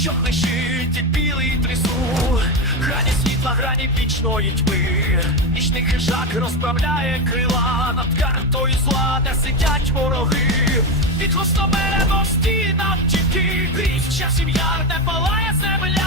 що блищить білий трясу грані світла, грані вічної тьми, нічний хижак розправляє крила. Над картою зла, де сидять вороги, від хвостомера до стіна тільки, крізь часів яр, де палає земля.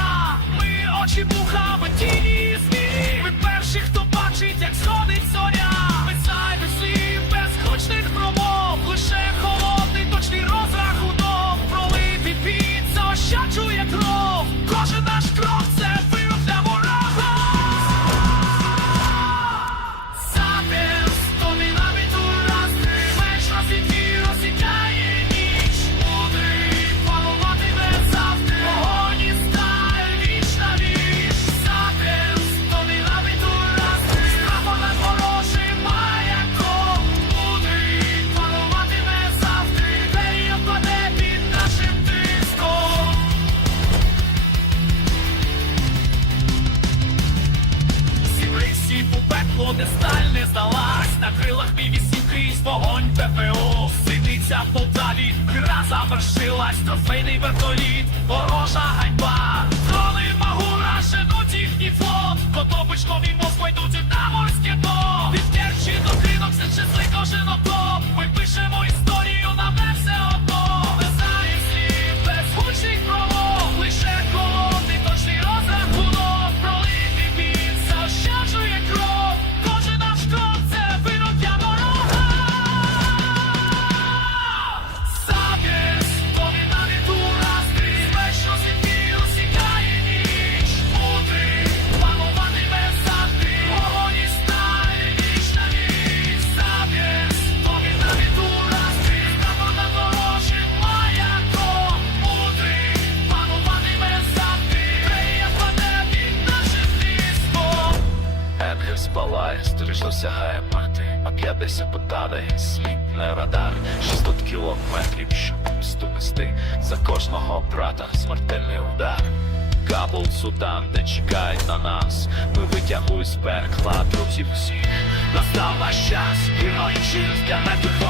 У сталь не здалась На крилах бівісів крізь вогонь ППО Синиця в Полтаві, гра завершилась Трофейний вертоліт, ворожа ганьба. Дрони Магура, женуть їхній флот Котопичкові Москва йдуть на морське дно. Від до кринок все числи кожен спалає, стрижно сягає мати, а п'ятдесят потадає, слід не радар, 600 кілометрів, щоб ступисти за кожного брата смертельний удар. Кабул, Судан, де чекають на нас, ми витягують з пекла друзів усіх. Настав наш час, героїв через для ворогів